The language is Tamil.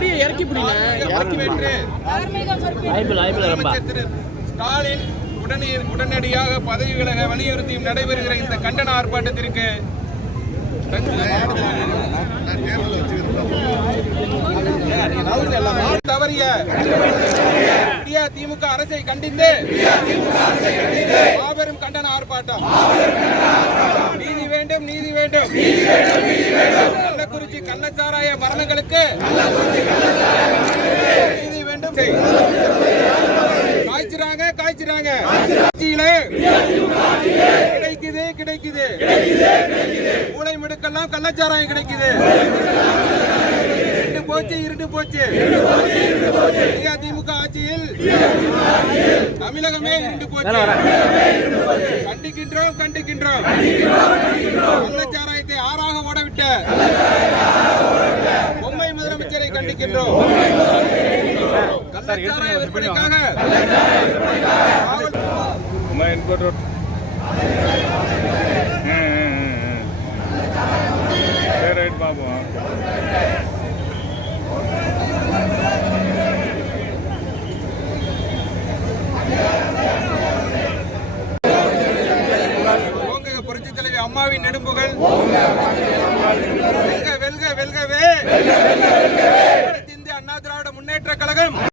கொடியை இறக்கி பிடிங்க. இறக்கி வாய்ப்பில்லை ரொம்ப ஸ்டாலின் உடனே உடனடியாக பதவி விலக வலியுறுத்தியும் நடைபெறுகிற இந்த கண்டன ஆர்ப்பாட்டத்திற்கு தவறிய இந்தியா திமுக அரசை கண்டித்து மாபெரும் கண்டன ஆர்ப்பாட்டம். நீதி வேண்டும் நீதி வேண்டும். கள்ளச்சாராய மரணங்களுக்கு நீதி வேண்டும். காய்ச்சுறாங்க காய்ச்சுறாங்க. கிடைக்குது கிடைக்குது. மூளை முடுக்கெல்லாம் கள்ளச்சாராயம் கிடைக்குது. இருண்டு போச்சு இருண்டு போச்சு. அதிமுக ஆட்சியில் தமிழகமே இருண்டு போச்சு. கண்டிக்கின்றோம் கண்டிக்கின்றோம். கண்டிக்கின்றோம் கள்ளச்சாராய விற்பனைக்காக ஓங்குக புரட்சி தலைவி அம்மாவின் நெடும்புகள் வெல்க வெல்க வெல்கவே. முன்னேற்ற கழகம்.